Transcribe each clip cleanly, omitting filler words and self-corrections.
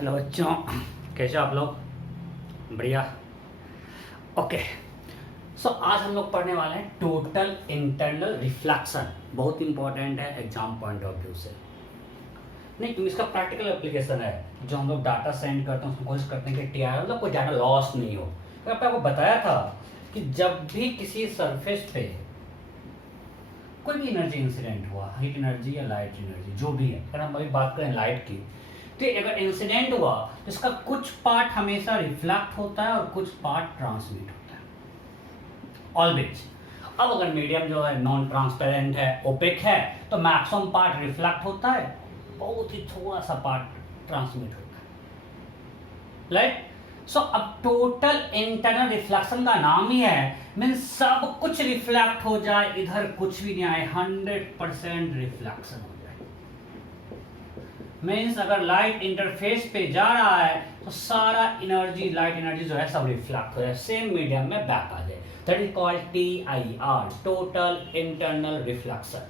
Hello बच्चों, कैसे हो आप लोग? बढ़िया। ओके। आज हम लोग पढ़ने वाले हैं टोटल इंटरनल रिफ्लेक्शन। बहुत इंपॉर्टेंट है एग्जाम पॉइंट ऑफ व्यू से। नहीं तुम इसका प्रैक्टिकल एप्लीकेशन है। जो हम लोग डाटा सेंड करते हैं उसमें कोशिश करते हैं कि टीआर मतलब कोई डाटा लॉस नहीं हो। तो आपको बताया था कि जब भी किसी सरफेस पे कोई भी एनर्जी इंसिडेंट हुआ, हीट एनर्जी या लाइट एनर्जी जो भी है, अगर हम अभी बात करें लाइट की, तो अगर इंसिडेंट हुआ तो इसका कुछ पार्ट हमेशा रिफ्लेक्ट होता है और कुछ पार्ट ट्रांसमिट होता है ऑलवेज। अब अगर मीडियम जो है नॉन ट्रांसपेरेंट है, ओपेक है, तो मैक्सिमम पार्ट रिफ्लेक्ट होता है, बहुत ही थोड़ा सा पार्ट ट्रांसमिट होता है, राइट। अब टोटल इंटरनल रिफ्लेक्शन का नाम ही है, मीन सब कुछ रिफ्लेक्ट हो जाए, इधर कुछ भी नहीं आए, 100% रिफ्लेक्शन हो जाए। मीन्स अगर लाइट इंटरफेस पे जा रहा है तो सारा एनर्जी, लाइट एनर्जी जो है सब रिफ्लेक्ट हो जाए, सेम मीडियम में बैक आ जाए। That is called TIR, total internal reflection.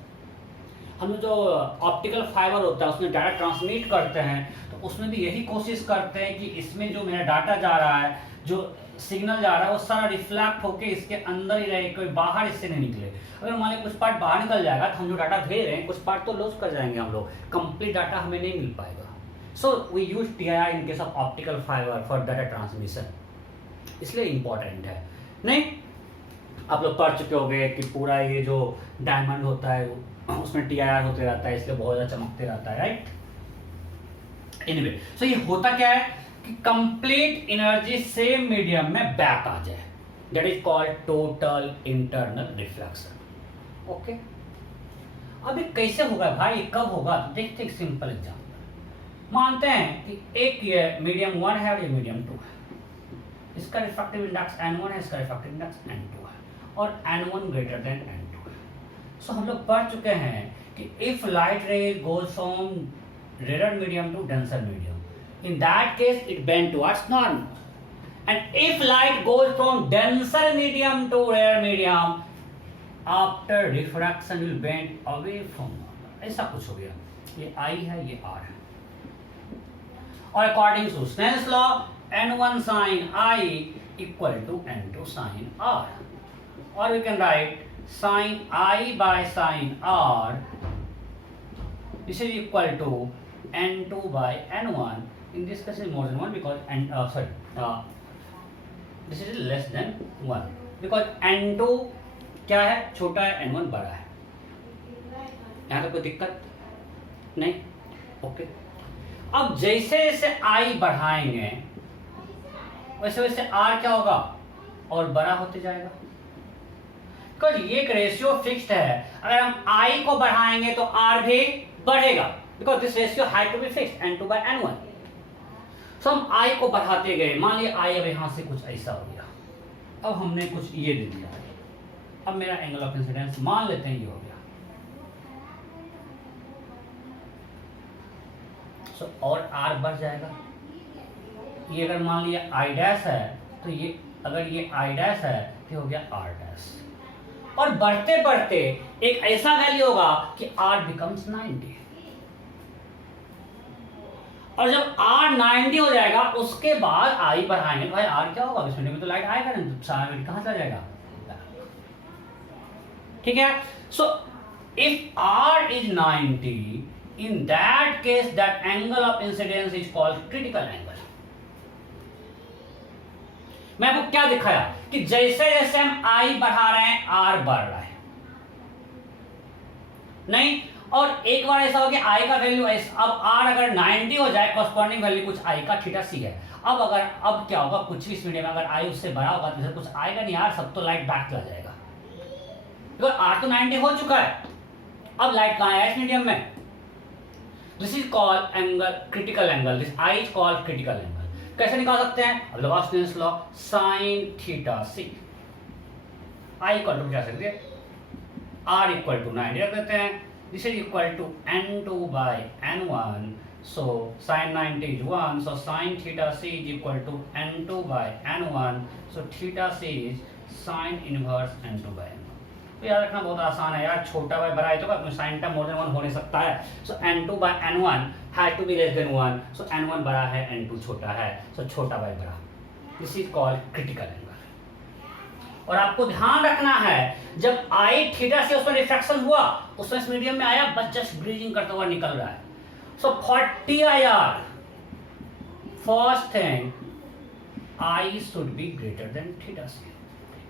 हम जो ऑप्टिकल फाइबर होता है उसमें डाटा ट्रांसमिट करते हैं, तो उसमें भी यही कोशिश करते हैं कि इसमें जो मेरा डाटा जा रहा है, जो सिग्नल जा रहा है, वो सारा रिफ्लेक्ट होके इसके अंदर ही रहे, कोई बाहर इससे नहीं निकले। अगर मान लीजिए कुछ पार्ट बाहर निकल जाएगा तो हम जो डाटा भेज रहे हैं कुछ पार्ट तो लॉस कर जाएंगे हम लोग, कंप्लीट डाटा हमें नहीं मिल पाएगा। So we use TIR in case of optical fibre for data transmission, इसलिए इंपॉर्टेंट है। नहीं आप लोग पढ़ चुके होंगे कि पूरा ये जो डायमंड होता है उसमें TIR होते रहता है, इसलिए बहुत ज़्यादा चमकते रहता है, राइट। एनीवे, सो ये होता क्या है कि कंप्लीट एनर्जी सेम मीडियम में बैक आ जाए, that is called total internal reflection. Okay, अभी कैसे होगा भाई, ये कब होगा? तो देखते हैं सिंपल एग्जांपल। मानते हैं कि एक ये मीडियम 1 है और ये मीडियम 2 है, इसका रिफ्रैक्टिव इंडेक्स N1 है, इसका रिफ्रैक्टिव इंडेक्स N2 है, और N1 ग्रेटर देन N2 है। सो हम लोग पढ़ चुके हैं कि if light ray goes from rare medium to denser medium, in that case it bend towards normal, and if light goes from denser medium to rare medium, after refraction will bend away from normal। ऐसा कुछ हो गया, ये I है, ये R है, और according to Snell's law N1 sin I equal to N2 sin R, or we can write sin I by sin R, this is equal to N2 by N1। In this case is more than 1 because this is less than 1 because N2 क्या है, छोटा है, N1 बड़ा है। यहाँ तो कोई दिक्कत नहीं। ओके, अब जैसे जैसे I बढ़ाएंगे वैसे वैसे R क्या होगा, और बड़ा होते जाएगा, बिकॉज ये एक रेशियो फिक्स्ड है। अगर हम I को बढ़ाएंगे तो R भी बढ़ेगा, because this ratio had to be fixed N2 by N1। So हम I को बढ़ाते गए, मान लिया I अब यहां से कुछ ऐसा हो गया, अब हमने कुछ ये दे दिया, अब मेरा एंगल ऑफ इंसिडेंस मान लेते हैं ये हो गया। सो और R बढ़ जाएगा। ये अगर मान लिया I डैश है तो ये अगर ये I डैश है तो हो गया R डैश, और बढ़ते बढ़ते एक ऐसा वैल्यू होगा कि R बिकम्स 90, और जब R 90 हो जाएगा उसके बाद I बढ़ाएंगे तो भाई R क्या होगा, 20 मिनट में तो लाइट आएगा नहीं, तो सारा मिनट कहां चला जाएगा? ठीक है। So if R is 90, in that case that angle of incidence is called critical angle. मैं आपको क्या दिखाया कि जैसे जैसे हम I बढ़ा रहे हैं R बढ़ रहा है, नहीं, और एक बार ऐसा हो गया I का वैल्यू अब R अगर 90 हो जाए, कॉरस्पॉन्डिंग वैल्यू कुछ I का थीटा C है। अब क्या होगा, कुछ भी इस मीडियम में अगर I उससे बड़ा होगा तो कुछ आएगा नहीं यार, सब तो लाइट बैक चला जाएगा, क्योंकि R तो 90 हो चुका है, अब लाइट कहां है इस मीडियम में। This is called angle, critical angle, this I is called critical angle. कैसे निकाल सकते हैं? अब लगाओ Snell's law, sin theta C, I equal to क्या सकते हैं, R इक्वल टू 90 रख देते हैं, this is equal to N2 by N1, so sin 90 is 1, so sin theta C is equal to N2 by N1, so theta C is sin inverse N2 by N1। तो याद रखना बहुत आसान है यार, छोटा बाय बड़ा है तो साइन टर्म मोर देन 1 हो नहीं सकता है। So n2 by n1 had to be less than 1, so n1 बड़ा है n2 छोटा है, सो छोटा बाय बड़ा, this is called critical angle. और आपको ध्यान रखना है जब आई थीटा से उसमें रिफ्रैक्शन हुआ, उसमें मीडियम में आया बस जस्ट ब्रीजिंग करता हुआ निकल रहा है। सो 40 IR, first thing I should be greater than theta से।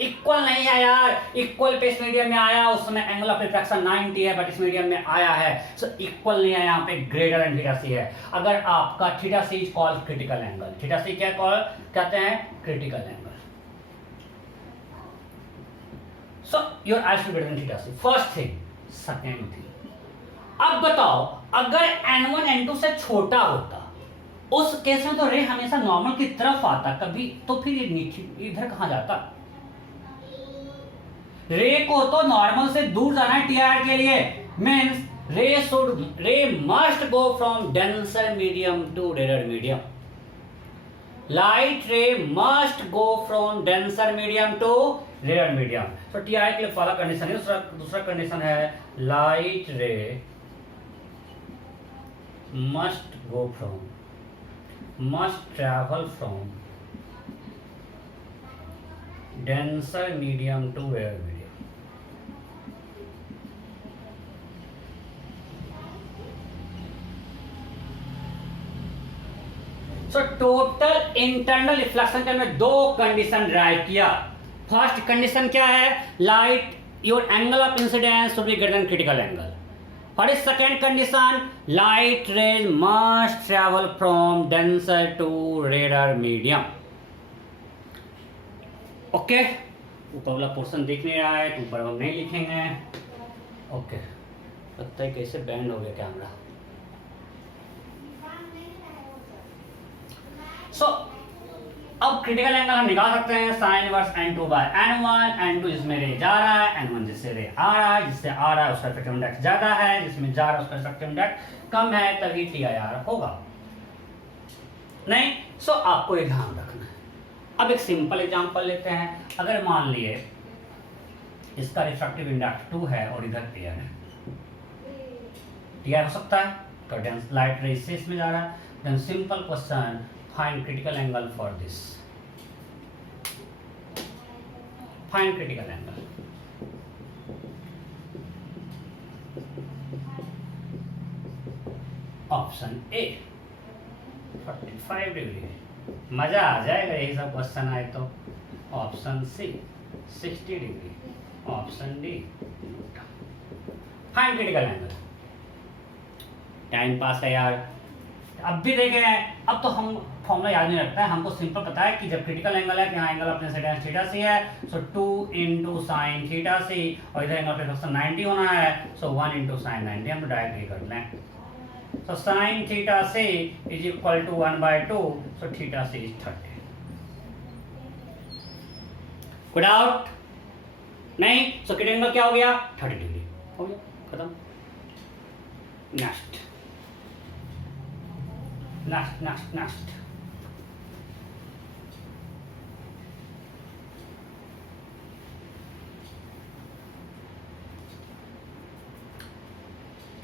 इक्वल नहीं है यार, इक्वल पे इस मीडियम में आया, उसमें एंगल ऑफ रिफ्रैक्शन 90 है, बट इस मीडियम में आया है, सो इक्वल नहीं है, यहाँ पे ग्रेटर देन थीटा सी है। अगर आपका theta C is called critical angle, theta C क्या कॉल कहते हैं, critical angle. So your I should be greater than theta C, first thing. Second thing, अब बताओ अगर n1 n2 से छोटा होता, उस केस में तो रे हमेशा नॉर्मल की तरफ आता, कभी तो फिर ये नीचे इधर कहां जाता, रे को तो नॉर्मल से दूर जाना है टीआर के लिए, means ray must go from denser medium to rare medium. Light ray must go from denser medium to rare medium. तो टीआर के लिए पहला कंडीशन है, दूसरा कंडीशन है लाइट रे must travel from denser medium to rarer medium. So total internal reflection के में दो कंडीशन ड्राइव किया। फर्स्ट कंडीशन क्या है, light your angle of incidence should be greater than critical angle. For the second condition, light rays must travel from denser to rarer medium. Okay, ऊपर वाला portion दिख नहीं रहा है तो ऊपर हम नहीं लिखेंगे। ओके, लगता है कैसे बैंड हो गया कैमरा। सो अब क्रिटिकल एंगल हम निकाल सकते हैं sine inverse n2 by n1, n2 जिसमें रे जा रहा है, n1 जिससे रे आ रहा है, जिससे आ रहा है उसका रिफ्रैक्टिव इंडेक्स ज्यादा है, जिसमें जा रहा है उसका रिफ्रैक्टिव इंडेक्स कम है, तभी TIR होगा। नहीं, सो आपको ये ध्यान रखना है। अब एक सिंपल एग्जांपल लेते हैं। अगर मान लिए इसका रिफ्रैक्टिव इंडेक्स 2 है और इधर पेयर है, TIR हो सकता है, तो डेंस लाइट रे इससे इसमें जा रहा है, then simple question, find critical angle for this. Find critical angle. Option A 45 degree, मजा आ जाएगा यही सब क्वेश्चन आए तो। Option C 60 degree, option D। Find critical angle. Time pass है यार, अब भी देखे हैं, अब तो हम फॉर्मूला याद नहीं रखता है, हमको सिंपल पता है कि जब क्रिटिकल एंगल है, यहाँ एंगल ऑफ इंसिडेंस थीटा सी है, सो 2 इंटू साइन थीटा सी, और इधर एंगल ऑफ रिफ्लेक्शन 90 होना है, सो 1 इंटू साइन 90, हम तो डायरेक्ट ये कर लें। So sine theta C is equal to 1/2, so theta C is 30। कोई डाउट नहीं? सो क्रिटिकल एंगल क्या हो गया, 30 डिग्री हो गया, खत्म। नेक्स्ट नेक्स्ट नेक्स्ट नेक्स्ट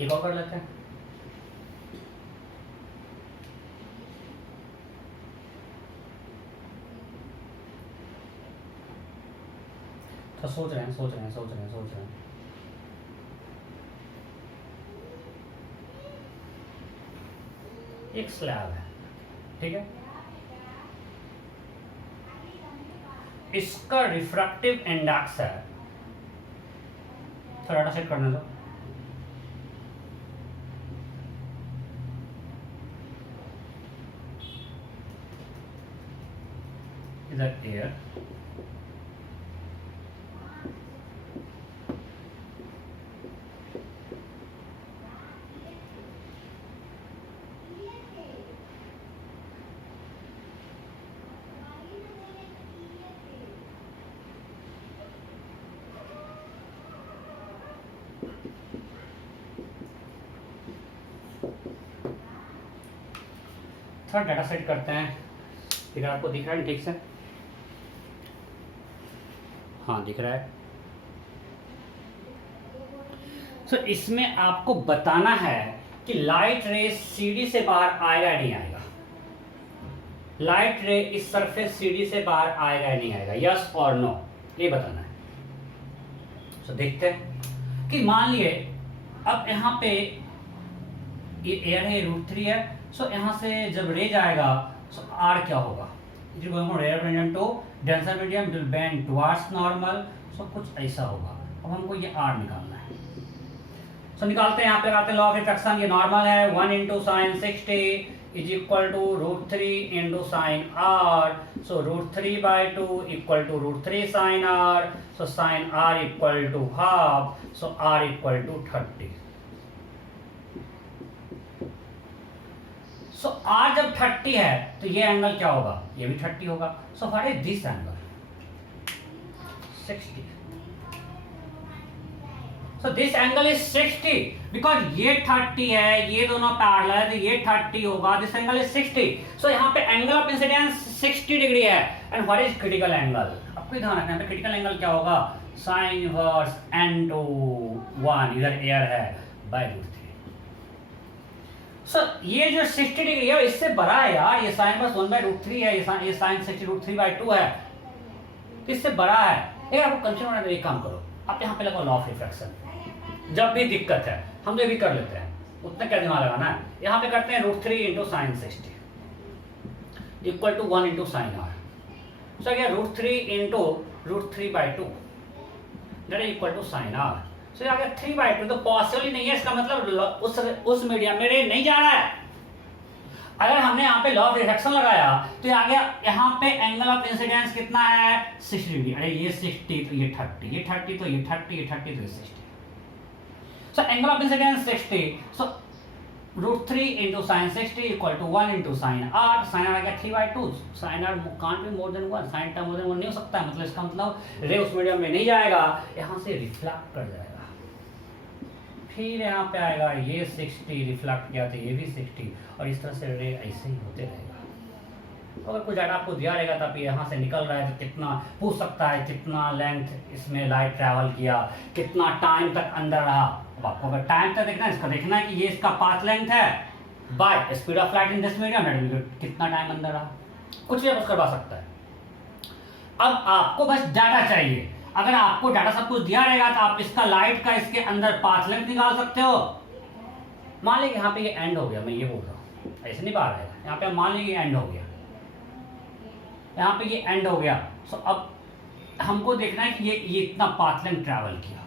एक और कर लेते हैं। तो सोच रहे हैं एक स्लैब है, ठीक है, इसका रिफ्रैक्टिव इंडेक्स है, थोड़ा डाटा सेट करने दो। इधर एयर, थोड़ा डाटा सेट करते हैं। फिर आपको दिख रहा है ठीक से? हाँ दिख रहा है। सो इसमें आपको बताना है कि लाइट रे सीडी से बाहर आएगा या नहीं आएगा। लाइट रे इस सरफेस सीडी से बाहर आएगा या नहीं आएगा, यस और नो, ये बताना है। सो देखते हैं कि मान लिए अब यहाँ पे ये एयर है, √3 है। सो यहाँ से जब रे जाएगा सो आर क्या होगा, it is going from air medium to denser medium, it will bend towards normal. So कुछ ऐसा होगा। अब हमको ये आर निकालना है। सो निकालते हैं, यहाँ पे आते हैं लॉ ऑफ रिफ्रैक्शन। ये नॉर्मल है, 1 × sin 60 इज equal to √3 × sin r। So √3/2 equal to √3 sin r। So sin r equal to half. So r equal to 30। So r जब 30 है तो ये एंगल क्या होगा, ये भी 30 होगा। So what is this angle, 60। So this angle is 60 because ये 30 है, ये दोनों पैरेलल है, तो ये 30 होगा, this angle is 60। So यहाँ पे angle of incidence 60 डिग्री है। And what is critical angle? आपको ध्यान रखना है, critical angle क्या होगा, sin inverse n/1, इधर एयर है, by √3। So ये जो 60 डिग्री है इससे बड़ा है यार, ये sin inverse 1/√3 है, ये sin 60 √3/2 है, इससे बड़ा है। ये आपको कंफ्यूजन होना है, एक काम करो, आप यहाँ पे लगाओ लॉ ऑफ रिफ्रैक्शन। जब भी दिक्कत है हम तो ये भी कर लेते हैं, उतना क्या दिमाग लगाना है। यहाँ पे करते हैं √3 × sin 60 equal to 1 × sin r। So क्या √3 × √3/2 that is equal to sin r। So ये आ गया 3/2, तो पॉसिबल ही नहीं है, इसका मतलब उस मीडियम में रे नहीं जा रहा है। अगर हमने यहाँ पे लॉ ऑफ रिफ्रैक्शन लगाया तो आ गया, यहाँ पे एंगल ऑफ इंसिडेंस कितना है, 60 डिग्री। अरे ये 60 तो ये 30, ये 30 तो ये 30, ये 30 तो ये 60। So angle of incidence 60. So √3 × sin 60 equal to 1 × sin r। sin r आ गया 3/2। sin r can't be more than 1, sin term more than 1 नहीं हो सकता है, मतलब इसका मतलब रे उस मीडियम में नहीं जाएगा, यहाँ से रिफ्लेक्ट कर जाएगा, फिर यहाँ पे आएगा, ये 60 रिफ्लेक्ट किया तो ये भी 60, और इस तरह से रे ऐसे ही होते रहेगा। अगर कुछ डाटा आपको दिया रहेगा तब यहाँ से निकल रहा है तो कितना पूछ सकता है, कितना लेंथ इसमें लाइट ट्रैवल किया, कितना टाइम तक अंदर रहा। अब आपको अगर टाइम तक देखना है, इसका देखना है कि ये इसका पाथ लेंथ है by speed of light in this medium, कितना टाइम अंदर रहा, कुछ भी आप करवा सकता है। अब आपको बस डाटा चाहिए। अगर आपको डाटा सब कुछ दिया रहेगा तो आप इसका लाइट का इसके अंदर पाथ लेंथ निकाल सकते हो। मान लीजिए यहाँ पे ये एंड हो गया, मैं ये बोल रहा हूँ, ऐसे नहीं पा रहेगा, यहाँ पे मान लीजिए एंड हो गया, यहाँ पे ये एंड हो गया। सो अब हमको देखना है कि ये इतना पाथ लेंथ ट्रैवल किया,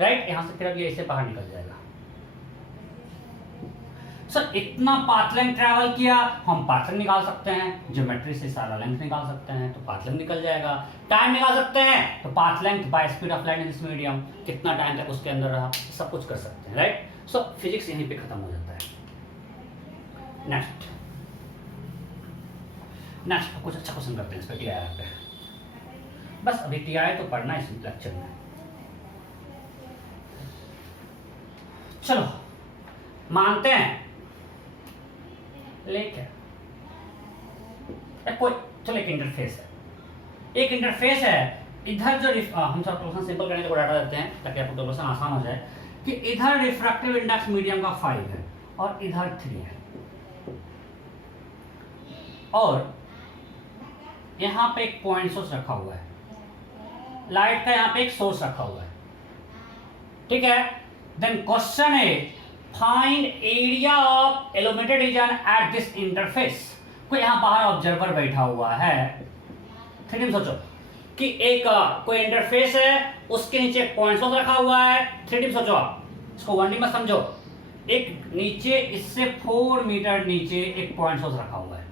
राइट। यहाँ से फिर अब ये ऐसे बाहर निकल जाएगा। सर इतना पाथ लेंथ ट्रैवल किया, हम पाथ लेंथ निकाल सकते हैं, ज्योमेट्री से सारा लेंथ निकाल सकते हैं, तो पाथ लेंथ निकल जाएगा। टाइम निकाल सकते हैं, तो path length by speed of light in this medium, कितना टाइम तक उसके अंदर रहा, सब कुछ कर सकते हैं, राइट। सो फिजिक्स यहीं पे खत्म हो जाता है। नेक्स्ट कुछ अच्छा क्वेश्चन करते हैं इस पे, टीआई पे। बस अभी टीआई तो पढ़ना है इस लेक्चर में। चलो मानते हैं, लेकिन कोई चलो एक इंटरफेस है, इधर जो हम सब क्वेश्चन सिंपल करने को डाटा देते हैं ताकि आपको क्वेश्चन आसान हो जाए, कि इधर रिफ्रैक्टिव इंडेक्स मीडियम का 5 है और इधर 3 है, और यहाँ पे एक पॉइंट सोर्स रखा हुआ है, लाइट का यहाँ पे एक सोर्स रखा हुआ है, ठीक है। देन क्वेश्चन है find area of illuminated region at this interface. कोई यहाँ बाहर ऑब्जर्वर बैठा हुआ है, 3D में सोचो कि एक कोई इंटरफेस है, उसके नीचे एक पॉइंट सोर्स रखा हुआ है, 3D में सोचो आप, इसको 1D में समझो। एक नीचे इससे 4 मीटर नीचे एक पॉइंट सोर्स रखा हुआ है,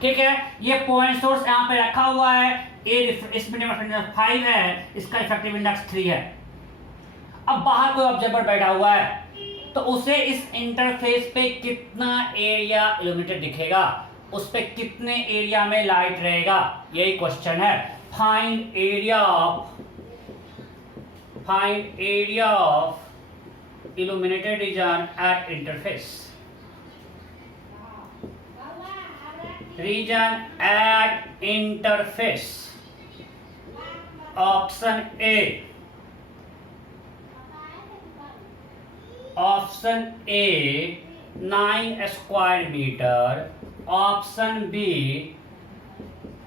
ठीक है। ये पॉइंट सोर्स यहाँ पे रखा हुआ है, इस मीडियम में 5 है, इसका इफेक्टिव इंडेक्स 3 है। अब बाहर कोई ऑब्जर्वर बैठा हुआ है, तो उसे इस इंटरफेस पे कितना एरिया इल्यूमिनेटेड दिखेगा, उस पे कितने एरिया में लाइट रहेगा, यही क्वेश्चन है। Find area of illuminated region at interface. Region at interface, option A option A 9 square metre, option B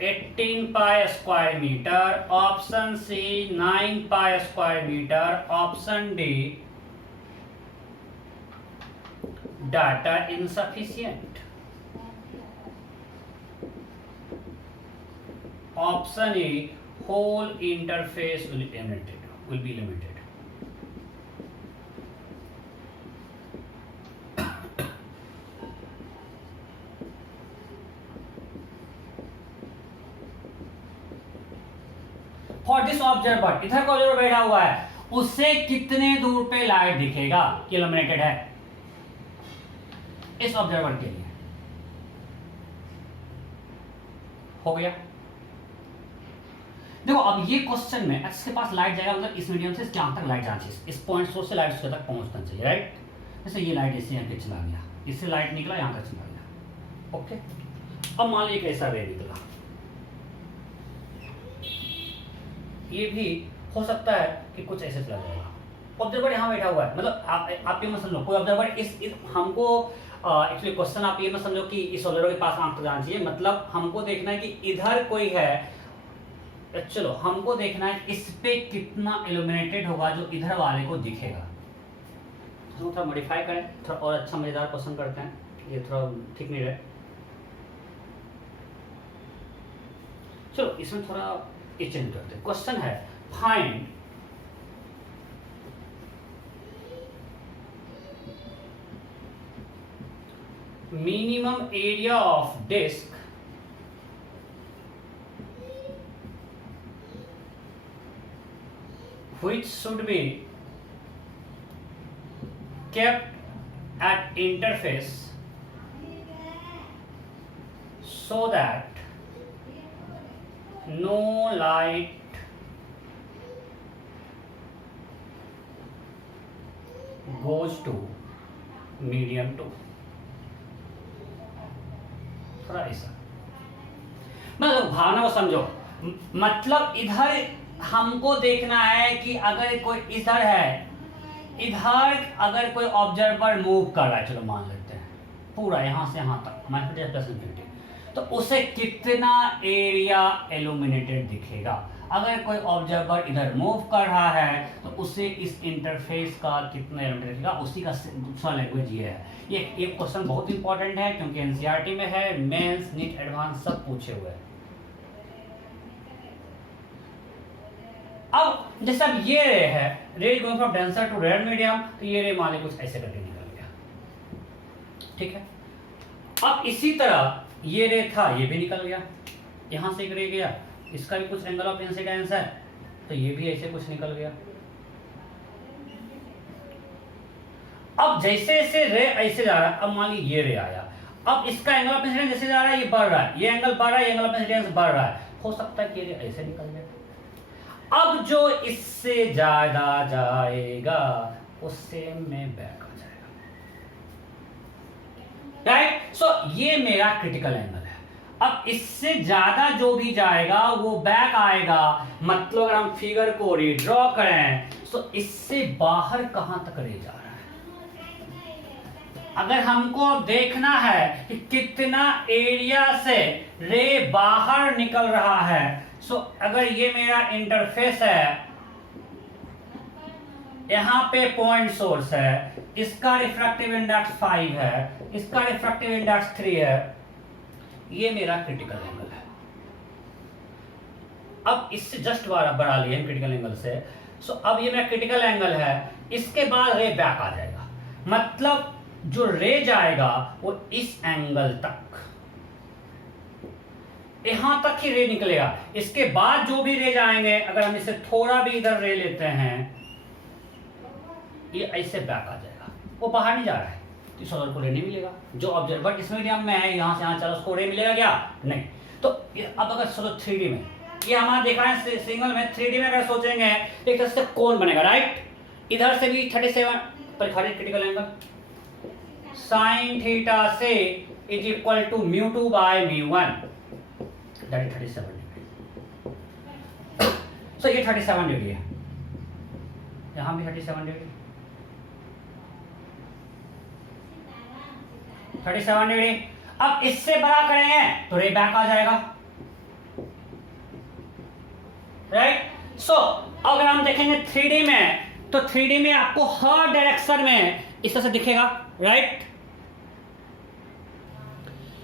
18 pi square metre, option C 9 pi square metre, option D data insufficient, option A whole interface will be limited. For this observer, इधर का observer बैठा हुआ है, उससे कितने दूर पे light दिखेगा कि इल्यूमिनेटेड है इस ऑब्जर्वर के लिए। हो गया। देखो अब ये क्वेश्चन में एक्स के पास लाइट जाएगा, मतलब इस मीडियम से क्या तक लाइट जाना चाहिए, इस पॉइंट सोर्स से लाइट उसके तक पहुंचना चाहिए, राइट। जैसे ये लाइट इससे यहाँ पे चला गया, इससे लाइट निकला यहां तक चला गया, ओके। अब मान लीजिए कैसा रे निकला, ये भी हो सकता है कि कुछ ऐसे चला जाएगा। ऑब्जर्वर यहाँ बैठा हुआ है, मतलब आप ये मत समझो कोई ऑब्जर्वर इस हमको एक्चुअली क्वेश्चन आप ये मत समझो कि इस ऑब्जर्वर के पास आंख तो जाना चाहिए, मतलब हमको देखना है कि इधर कोई है, चलो हमको देखना है इस पे कितना इल्यूमिनेटेड होगा जो इधर वाले को दिखेगा। तो थोड़ा मॉडिफाई करें, थोड़ा और अच्छा मजेदार क्वेश्चन करते हैं, ये थोड़ा ठीक नहीं रहे। चलो इसमें थोड़ा ये चेंज करते हैं। क्वेश्चन है find minimum area of disc which should be kept at interface so that no light goes to medium 2। थोड़ा ऐसा मतलब भावना को समझो, मतलब इधर हमको देखना है कि अगर कोई इधर है, इधर अगर कोई ऑब्जर्वर मूव कर रहा है, चलो मान लेते हैं पूरा यहां से यहां तक, तो उसे कितना एरिया इल्यूमिनेटेड दिखेगा। अगर कोई ऑब्जर्वर इधर मूव कर रहा है तो उसे इस इंटरफेस का कितना इल्यूमिनेटेड दिखेगा, उसी का दूसरा लैंग्वेज ये है। ये क्वेश्चन बहुत इंपॉर्टेंट है क्योंकि एनसीईआरटी में है, मेंस नीट एडवांस सब पूछे हुए हैं। अब जैसे अब ये रे है, ray going from denser to rare medium, तो ये रे मान कुछ ऐसे करके निकल गया, ठीक है। अब इसी तरह ये रे था, ये भी निकल गया, यहां से एक रे गया, इसका भी कुछ एंगल ऑफ इंसिडेंस है, तो ये भी ऐसे कुछ निकल गया। अब जैसे जैसे रे ऐसे जा रहा है, अब मान लीजिए ये रे आया, अब इसका एंगल ऑफ इंसिडेंस जैसे जा रहा है ये बढ़ रहा है, ये एंगल बढ़ रहा है, ये एंगल ऑफ इंसिडेंस बढ़ रहा है, हो सकता है कि ये रे ऐसे निकल जाए। अब जो इससे ज्यादा जाएगा उससे में बैक आ जाएगा, राइट। सो ये मेरा क्रिटिकल एंगल है। अब इससे ज्यादा जो भी जाएगा वो बैक आएगा, मतलब अगर हम फिगर को रीड्रॉ करें तो इससे बाहर कहां तक रे जा रहा है। अगर हमको देखना है कि कितना एरिया से रे बाहर निकल रहा है, सो अगर ये मेरा इंटरफेस है, यहां पे पॉइंट सोर्स है, इसका रिफ्रैक्टिव इंडेक्स 5 है, इसका रिफ्रैक्टिव इंडेक्स 3 है, ये मेरा क्रिटिकल एंगल है। अब इससे जस्ट बढ़ा लिया क्रिटिकल एंगल से, सो अब ये मेरा क्रिटिकल एंगल है, इसके बाद रे बैक आ जाएगा, मतलब जो रे जाएगा वो इस एंगल तक, यहां तक ही रे निकलेगा। इसके बाद जो भी रे जाएंगे, अगर हम इसे थोड़ा भी इधर रे लेते हैं, ये ऐसे बैक आ जाएगा, वो बाहर नहीं जा रहा है, तो इस ऑब्जर्वर को रे नहीं मिलेगा। जो ऑब्जर्वर इस मीडियम में है, यहां से यहां चला, उसको रे मिलेगा क्या? नहीं। तो अब अगर चलो 3D में, ये हमारा देखा है सिंगल में, 3D में अगर सोचेंगे एक तरह से कौन बनेगा, राइट। इधर से भी 37 परिखारित critical angle sine theta C is equal to μ2 by μ1, that is 37 degree. So ये 37 डिग्री है, यहां भी 37 डिग्री, 37 डिग्री। अब इससे बड़ा करेंगे तो रे बैक आ जाएगा, राइट। सो अगर हम देखेंगे 3D में, तो 3D में आपको हर डायरेक्शन में इस तरह से दिखेगा, राइट।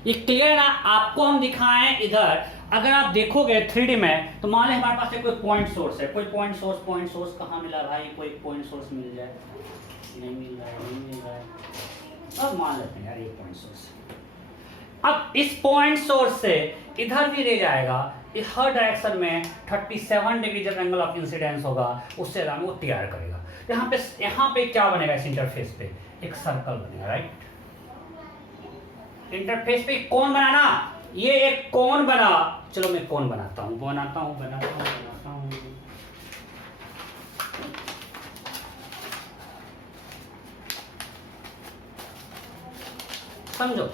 ये क्लियर है ना? आपको हम दिखाएं इधर, अगर आप देखोगे 3D में, तो मान लें हमारे पास कोई पॉइंट सोर्स है, कोई पॉइंट सोर्स कहाँ मिला भाई? कोई पॉइंट सोर्स मिल जाए, नहीं मिल रहा है, अब मान लेते हैं यार ये पॉइंट सोर्स। अब इस पॉइंट सोर्स से इधर भी ले जाएगा, इस हर डायरेक्शन में 37 डिग्री जब एंगल ऑफ इंसिडेंस होगा, उससे अराउंड वो तैयार करेगा। यहाँ पे क्या बनेगा? इस इंटरफेस पे एक सर्कल बनेगा, राइट। इंटरफेस पे कौन बनाना? ये एक कौन बना। चलो मैं कौन बनाता हूं। समझो,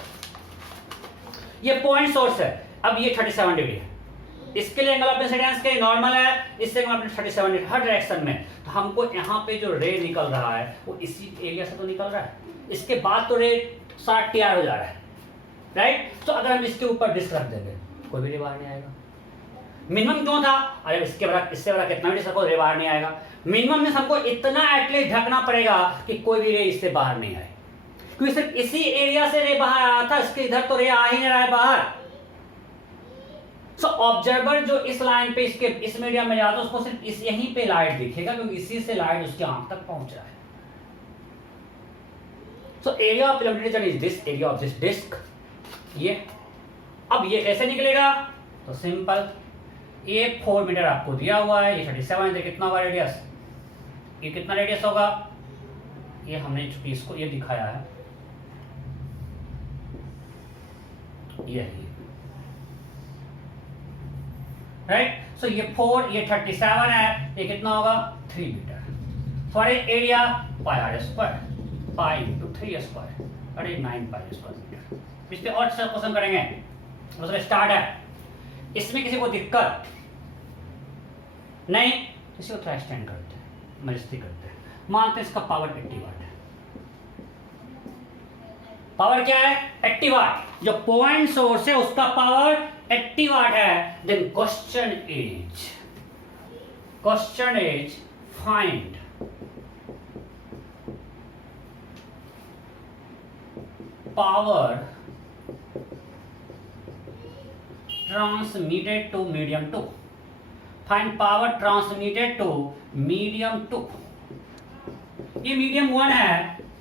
ये पॉइंट सोर्स है। अब ये 37 डिग्री है, इसके लिए एंगल ऑफ इंसिडेंस के नॉर्मल है, इससे angle of 37 degree her direction में। तो हमको यहाँ पे जो रे निकल रहा है वो इसी एरिया से तो निकल रहा है, इसके बाद तो रे सारा तैयार हो जा रहा है, राइट। तो अगर हम इसके ऊपर डिस्क रख देंगे, कोई भी रे बाहर नहीं आएगा। मिनिमम क्यों था? अरे इससे बड़ा कितना भी डिस्क रखो, रे बाहर नहीं आएगा। मिनिमम में हमको इतना एटलीस्ट ढकना पड़ेगा कि कोई भी रे इससे बाहर नहीं आए, क्योंकि सिर्फ इसी एरिया से रे बाहर आ रहा था, इसके इधर तो रे आ ही नहीं रहा है बाहर। सो ऑब्जर्वर जो इस लाइन पे इसके इस मीडियम में जाता है, उसको सिर्फ इस यहीं पे लाइट दिखेगा, क्योंकि इसी से लाइट उसकी आंख तक पहुंच रहा है। So area of illumination is this area of this disc. ये अब ये कैसे निकलेगा? तो सिंपल, ये 4 मीटर आपको दिया हुआ है, ये 37 है, कितना होगा रेडियस? ये कितना रेडियस होगा? ये हमने चूंकि इसको ये दिखाया है, ये राइट। सो ये 4, ये 37 है, ये कितना होगा? 3 metre. For area pi are square, pi into 3 square, अरे 9 पाई स्क्वायर मीटर। इस पे और क्वेश्चन करेंगे, मतलब स्टार्ट है। इसमें किसी को दिक्कत नहीं? किसी को थोड़ा एक्सटेंड करते हैं, मजस्ती करते हैं। मानते हैं इसका पावर 80 वाट है। पावर क्या है? 80 वाट। जो पॉइंट सोर्स है उसका पावर 80 वाट है। Then question is find power transmitted to medium 2. Find power transmitted to medium 2. ये मीडियम 1 है,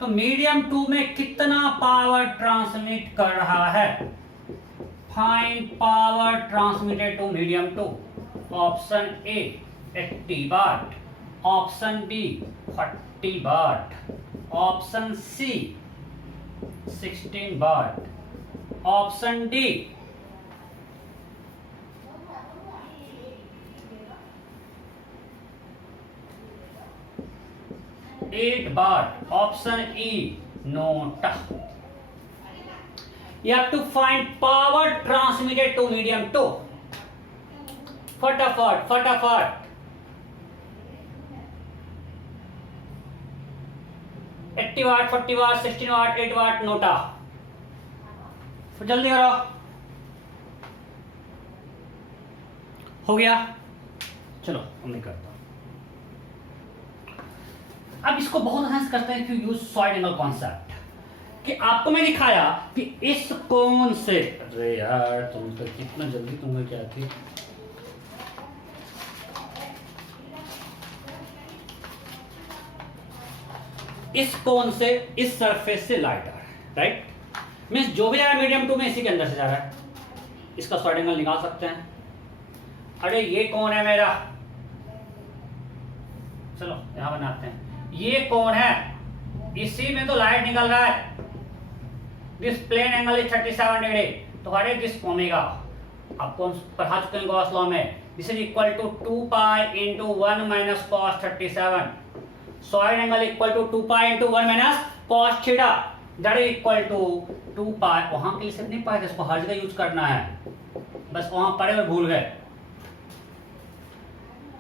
तो मीडियम 2 में कितना पावर ट्रांसमिट कर रहा है? Find power transmitted to medium 2। Option A 80 watt, option B 40 watt, option C 16 watt, option D 8 watt, option E not. You have to find power transmitted to medium 2. फटाफट 80 वाट, 40 वाट, 16 वाट, 8 वाट, NOTA. जल्दी करो, हो गया। चलो हम नहीं करता। अब इसको बहुत एनहांस करते हैं, क्यों यूज सॉलिड एंगल कॉन्सेप्ट, कि आपको मैं दिखाया कि इस कोण से, अरे यार तुम तो कितना जल्दी तुम्हें क्या थी, इस कोण से इस सरफेस से लाइट आ रहा है, राइट। मीन्स जो भी जा रहा है मीडियम 2 में इसी के अंदर से जा रहा है। इसका सॉलिड एंगल निकाल सकते हैं। अरे ये कौन है मेरा, चलो यहां बनाते हैं। ये कौन है, इसी में तो लाइट निकल रहा है। This plane angle is 37 degree, तो हर एक दिस ओमेगा आपको हम पढ़ा चुके हैं गॉस लॉ में। This is equal to 2 pi into 1 minus cos 37। Solid angle equal to 2 pi into 1 minus cos theta, that is equal to 2 pi. वहां के लिए सिर्फ नहीं पाए, इसको हर जगह यूज करना है, बस वहां पढ़े और भूल गए।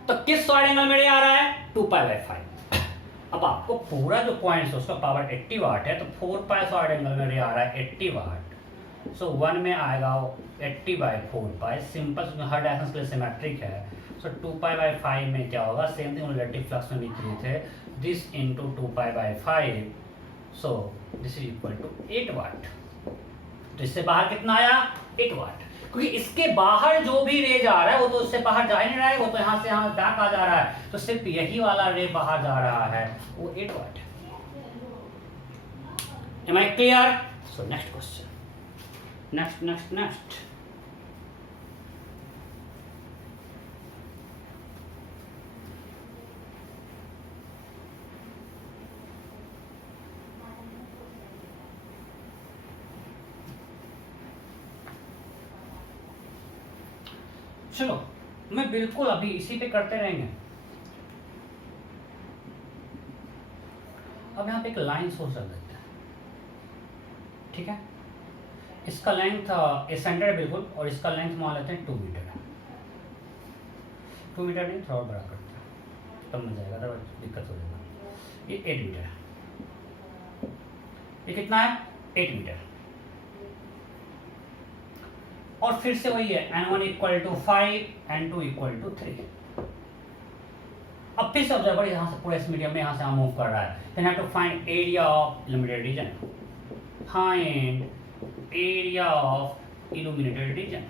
तो किस सॉलिड एंगल में आ रहा है? 2 पाई बाई 5। अब आपको पूरा जो पॉइंट है उसका पावर 80 वाट है, तो 4 पाई सॉलिड एंगल में रे आ रहा है 80 वाट। सो 1 में आएगा 80/4 पाई, सिंपल, हर डायरेक्शन के लिए सिमेट्रिक है। सो 2 पाई/5 में क्या होगा, सेम थिंग रिलेटिव फ्लक्स में भी किए थे, दिस इंटू 2 पाई/5, so this is equal to 8 watt. तो इससे बाहर कितना आया, 8 वाट, क्योंकि इसके बाहर जो भी रे जा रहा है वो तो उससे बाहर जा ही नहीं रहा है, वो तो यहाँ से यहाँ बैक आ जा रहा है, तो सिर्फ यही वाला रे बाहर जा रहा है, वो 8 वाट है। Am I clear? So next question. Next. चलो मैं बिल्कुल अभी इसी पे करते रहेंगे। अब यहाँ पे एक लाइन सोर्स रख देते हैं, ठीक है। इसका लेंथ ये सेंटर है बिल्कुल, और इसका लेंथ मान लेते हैं 2 मीटर है। 2 मीटर नहीं, थोड़ा बड़ा करते हैं तब मिल जाएगा, अदरवाइज दिक्कत हो जाएगा। ये 8 मीटर है, ये कितना है, 8 मीटर। और फिर से वही है, n1 equal to 5, n2 equal to 3। अब फिर से ऑब्जर्वर यहाँ से पूरे इस मीडियम में यहाँ से मूव कर रहा है, then I have to find area of illuminated region, find area of illuminated region।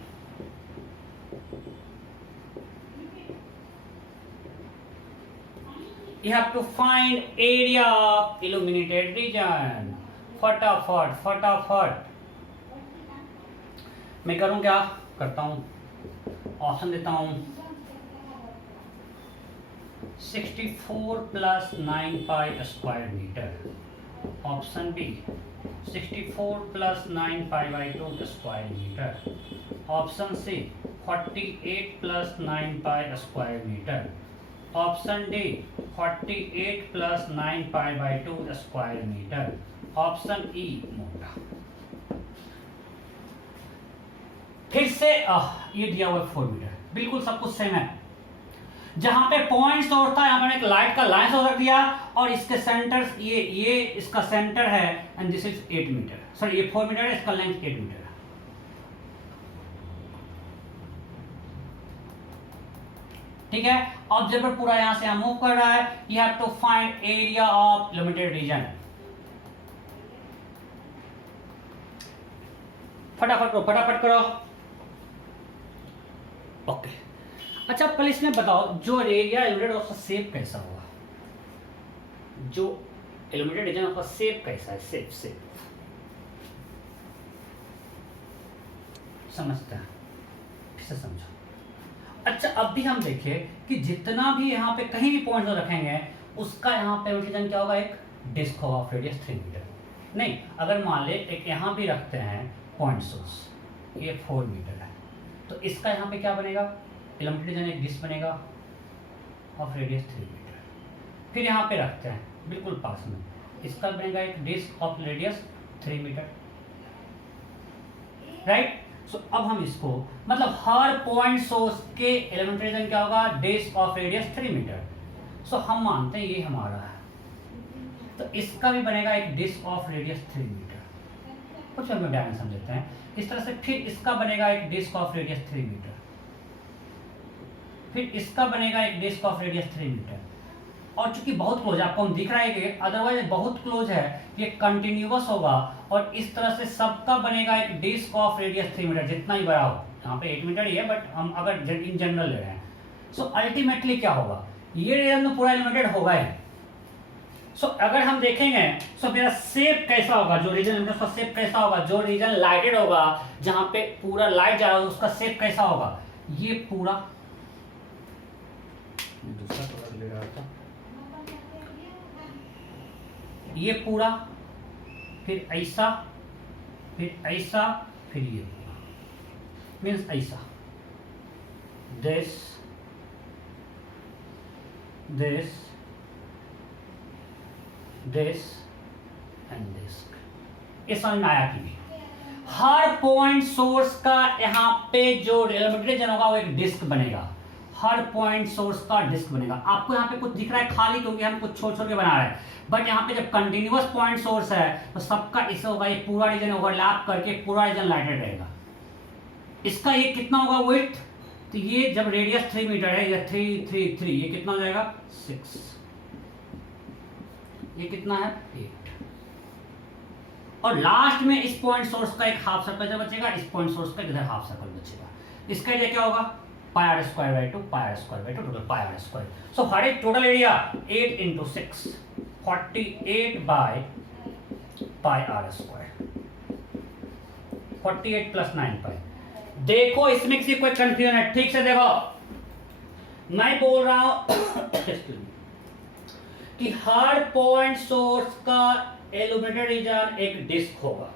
You have to find area of illuminated region। फटाफट मैं करूं, क्या करता हूं, ऑप्शन देता हूं, 64 + 9 pi square metre. Option B 64 + 9 पाई/2 square metre. Option C 48 + 9 pi square metre. Option D 48 + 9 पाई/2 स्क्वायर मीटर। ऑप्शन ई मोटा। फिर से ये दिया हुआ 4 मीटर, बिल्कुल सब कुछ सेम है। जहां पे पॉइंट सोर्स था, यहां पर एक लाइट का लाइन सोर्स रख दिया, और इसके सेंटर ये इसका सेंटर है, and this is 8 metre, sorry ये 4 मीटर है, इसका लेंथ 8 मीटर है। ठीक है, ऑब्जर्वर पूरा यहां से मूव कर रहा है। You have to find area of limited region. फटाफट करो। ओके, अच्छा पहले इसमें बताओ, जो एरिया इल्यूमिनेटेड उसका शेप कैसा होगा, जो इल्यूमिनेटेड रीजन उसका शेप कैसा है, शेप समझते हैं, फिर से समझो। अच्छा अब भी हम देखें कि जितना भी यहाँ पे कहीं भी पॉइंट रखेंगे, उसका यहाँ पे रीजन क्या होगा, एक डिस्क होगा ऑफ रेडियस 3 मीटर। नहीं, अगर मान ले एक यहाँ भी रखते हैं पॉइंट सोर्स, ये 4 मीटर है, तो इसका यहाँ पे क्या बनेगा, इल्यूमिनेटेड रीजन एक डिस्क बनेगा ऑफ रेडियस 3 मीटर। फिर यहाँ पे रखते हैं बिल्कुल पास में, इसका बनेगा एक disc of radius 3 metre, right. So अब हम इसको, मतलब हर पॉइंट सोर्स के इल्यूमिनेटेड रीजन क्या होगा, disc of radius 3 metre. So हम मानते हैं ये हमारा है, तो इसका भी बनेगा एक डिस्क ऑफ रेडियस 3 मीटर। कुछ हम डायमेंशन देते हैं इस तरह से। फिर इसका बनेगा एक डिस्क ऑफ रेडियस 3 मीटर, फिर इसका बनेगा एक डिस्क ऑफ रेडियस 3 मीटर। और चूंकि बहुत क्लोज है, आपको हम दिख रहा है कि अदरवाइज बहुत क्लोज है, ये कंटिन्यूअस होगा, और इस तरह से सबका बनेगा एक डिस्क ऑफ रेडियस 3 मीटर, जितना ही बड़ा हो। यहाँ पे 8 मीटर ही है, बट हम अगर इन जनरल ले रहे हैं, सो अल्टीमेटली क्या होगा, ये रीजन तो पूरा इल्यूमिनेटेड होगा ही। सो अगर हम देखेंगे, सो मेरा शेप कैसा होगा, जो रीजन उसका शेप कैसा होगा, जो रीजन लाइटेड होगा, जहां पे पूरा लाइट जा रहा है, उसका शेप कैसा होगा, ये पूरा, दूसरा कलर ले रहा था, ये पूरा, फिर ऐसा, फिर ऐसा, फिर ये मीन्स ऐसा, दिस एंड दिस। ये समझ में आया कि नहीं? हर पॉइंट सोर्स का यहाँ पे जो इल्यूमिनेटेड रीजन होगा वो एक डिस्क बनेगा। हर पॉइंट सोर्स का डिस्क बनेगा। आपको यहाँ पे कुछ दिख रहा है खाली क्योंकि हम कुछ छोड़ छोड़ के बना रहे हैं, बट यहाँ पे जब कंटिन्यूअस पॉइंट सोर्स है तो सबका इससे होगा, ये पूरा रीजन ओवरलैप करके पूरा रीजन लाइटेड रहेगा। इसका ये कितना होगा विड्थ, तो ये जब रेडियस 3 मीटर है, या 3 3 3, ये कितना हो जाएगा 6, ये कितना है 8, और लास्ट में इस पॉइंट सोर्स का एक हाफ सर्कल जब बचेगा, इस पॉइंट सोर्स का इधर हाफ सर्कल बचेगा। इसका एरिया क्या होगा pi are square by 2, pi are square by 2, total pi are square. So हर एक total area 8 into 6, 48 by pi are square, 48 plus 9 pi. देखो इसमें किसी कोई कंफ्यूजन है, ठीक से देखो, मैं बोल रहा हूं कि हर पॉइंट सोर्स का इल्यूमिनेटेड रीजन एक डिस्क होगा,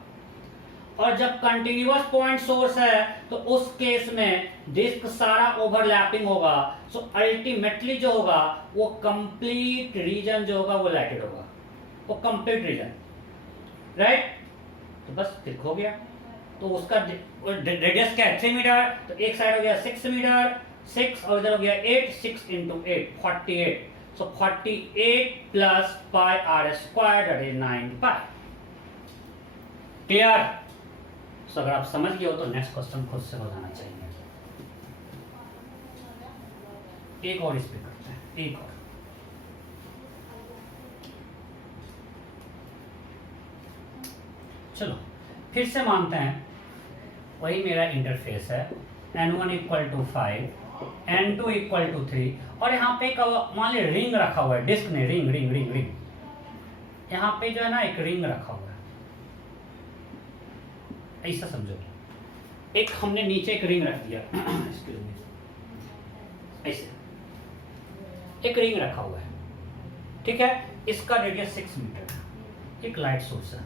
और जब कंटिन्यूअस पॉइंट सोर्स है तो उस केस में डिस्क सारा ओवरलैपिंग होगा। सो अल्टीमेटली जो होगा वो कंप्लीट रीजन जो होगा वो लाइटेड होगा, वो कंप्लीट रीजन, राइट। तो बस क्लिक हो गया। तो उसका रेडियस क्या है 3 मीटर, तो एक साइड हो गया 6 मीटर, 6 और इधर हो गया 8, 6 into 8 48। So 48 plus pi r square, that is 9 pi. Clear? So अगर आप समझ गए हो तो नेक्स्ट क्वेश्चन खुद से हो जाना चाहिए। एक और इस पे करते हैं, एक और। चलो फिर से मानते हैं वही मेरा इंटरफेस है, n1 equal to 5, n2 equal to 3, और यहाँ पे मान ली रिंग रखा हुआ है, डिस्क ने रिंग रिंग रिंग रिंग, यहाँ पे जो है ना एक रिंग रखा हुआ है, ऐसा समझो, एक हमने नीचे एक रिंग रख दिया ऐसे एक रिंग रखा हुआ है, ठीक है। इसका रेडियस 6 मीटर है, एक लाइट सोर्स है,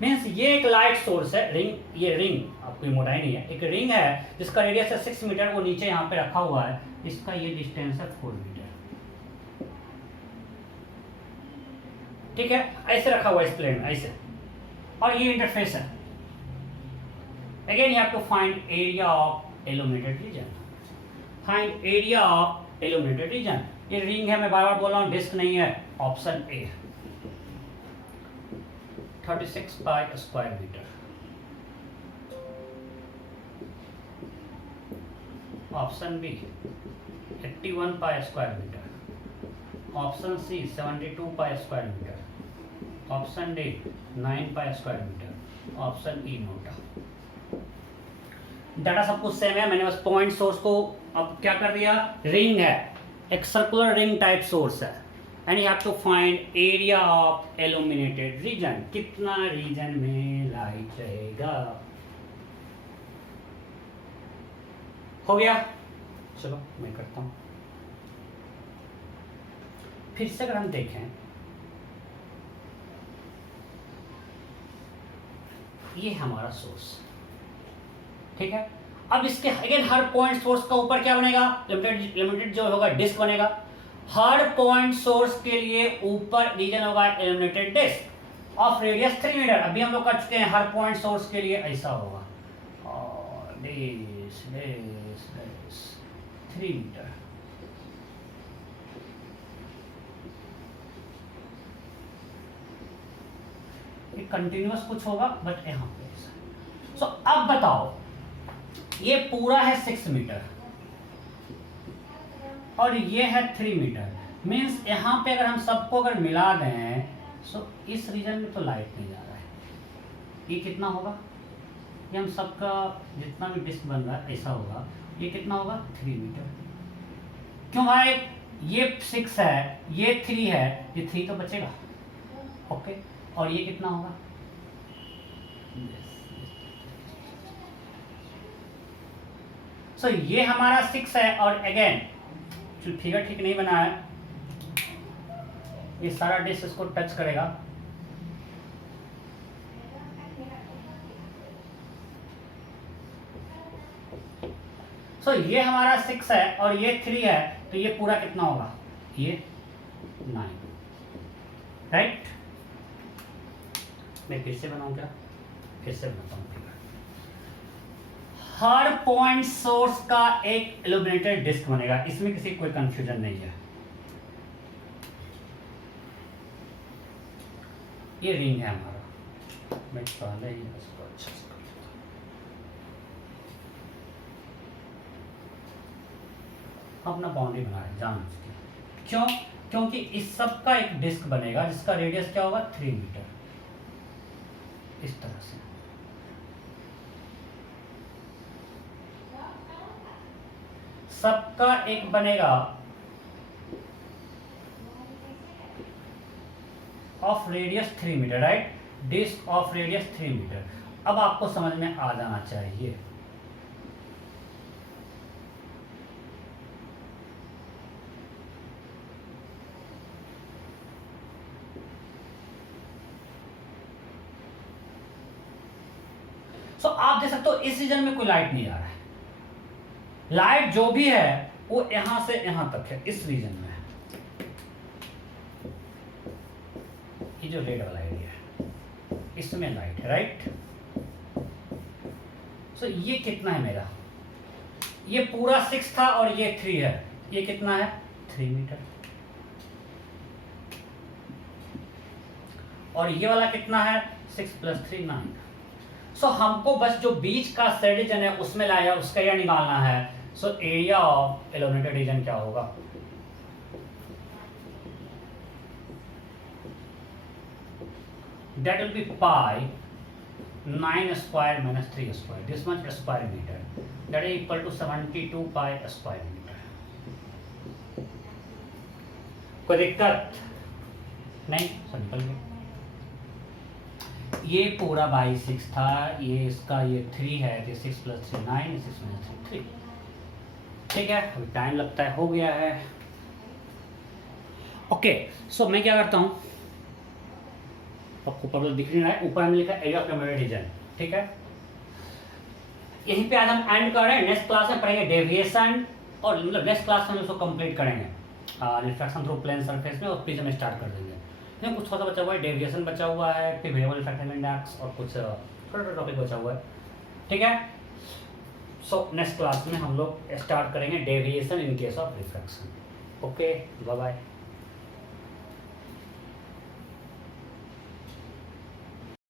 मीन्स ये एक लाइट सोर्स है, रिंग, ये रिंग आपको मोटाई नहीं है, एक रिंग है जिसका रेडियस है 6 मीटर, वो नीचे यहाँ पे रखा हुआ है, इसका ये डिस्टेंस है 4 मीटर, ठीक है। ऐसे रखा हुआ है इस प्लेन में, ऐसे, और ये इंटरफेस है। Again you have to find area of illuminated region, find area of illuminated region. ये रिंग है, मैं बार बार बोल रहा हूँ, डिस्क नहीं है। Option A 36 pi square metre, option B 81 pi square metre, option C 72 pi square metre, option D 9 pi square metre, option E NOTA. Data सब कुछ सेम है, मैंने बस पॉइंट सोर्स को अब क्या कर दिया, रिंग है, एक सर्कुलर रिंग टाइप सोर्स है, and you have to find area of illuminated region, कितना रीजन में लाइट रहेगा। हो गया, चलो मैं करता हूं। फिर से अगर हम देखें, ये हमारा सोर्स, ठीक है। अब इसके अगेन हर पॉइंट सोर्स का ऊपर क्या बनेगा, लिमिटेड जो होगा डिस्क बनेगा। हर पॉइंट सोर्स के लिए ऊपर रीजन होगा illuminated disc of radius 3 metre. अभी हम लोग कर चुके हैं, हर पॉइंट सोर्स के लिए ऐसा होगा, और दिस 3 मीटर। ये कंटिन्यूअस कुछ होगा, बट यहां पे सो अब बताओ, ये पूरा है 6 मीटर और ये है 3 मीटर, मीन्स यहाँ पे अगर हम सबको अगर मिला दें, सो इस रीजन में तो लाइट नहीं जा रहा है। ये कितना होगा, ये हम सबका जितना भी डिस्क बन रहा है ऐसा होगा, ये कितना होगा 3 मीटर। क्यों भाई, ये 6 है, ये 3 है, ये 3 तो बचेगा, ओके। और ये कितना होगा, सो ये हमारा 6 है, और अगेन जो फिगर ठीक नहीं बना है, ये सारा डिस्क इसको टच करेगा, सो ये हमारा 6 है और ये 3 है, तो ये पूरा कितना होगा, ये 9, राइट। मैं फिर से बनाऊं क्या, फिर से बनाता हूँ फिगर। हर पॉइंट सोर्स का एक इल्यूमिनेटेड डिस्क बनेगा, इसमें किसी कोई कंफ्यूजन नहीं है। ये रिंग है हमारा, मैं पहले ही इसको अच्छा से कर देता हूं। अपना बाउंड्री बना रहे जान उसकी, क्यों? क्योंकि इस सब का एक डिस्क बनेगा जिसका रेडियस क्या होगा 3 मीटर, इस तरह से। सबका एक बनेगा of radius 3 metre, right, disc of radius 3 metre. अब आपको समझ में आ जाना चाहिए आप देख सकते हो इस रीजन में कोई लाइट नहीं आ रहा है, लाइट जो भी है वो यहां से यहां तक है, इस रीजन में है। ये जो रेड वाला एरिया है इसमें लाइट है, राइट। सो ये कितना है मेरा, ये पूरा 6 था और ये 3 है, ये कितना है 3 मीटर। और ये वाला कितना है 6 + 3 9। सो हमको बस जो बीच का सेड रीजन है उसमें लाया, उसका एरिया निकालना है। So area of illuminated region क्या होगा, that will be pi 9 square minus 3 square, this much square meter, that is equal to 72 pi square meter। कोई दिक्कत नहीं, सब निकल गया। ये पूरा बाई 6 था, ये इसका ये 3 है, तो 6 + 3 9, 6 - 3 3। ठीक है, अभी टाइम लगता है, हो गया है। ओके, सो मैं क्या करता हूँ, आपको ऊपर दिख नहीं रहा है, ऊपर हमने लिखा एरिया ऑफ इल्यूमिनेटेड रीजन, ठीक है। यहीं पे आज हम एंड कर रहे हैं, नेक्स्ट क्लास में पढ़ेंगे डेविएशन, और मतलब नेक्स्ट क्लास में हम उसको कंप्लीट करेंगे रिफ्रैक्शन थ्रू प्लेन सरफेस में, और प्रिज्म स्टार्ट कर देंगे। कुछ थोड़ा बचा हुआ है, डेविएशन बचा हुआ है, फिर वेरिएबल रिफ्रैक्टिव इंडेक्स और कुछ छोटा टॉपिक बचा हुआ है, ठीक है। सो नेक्स्ट क्लास में हम लोग स्टार्ट करेंगे deviation in case of refraction. Okay, bye bye.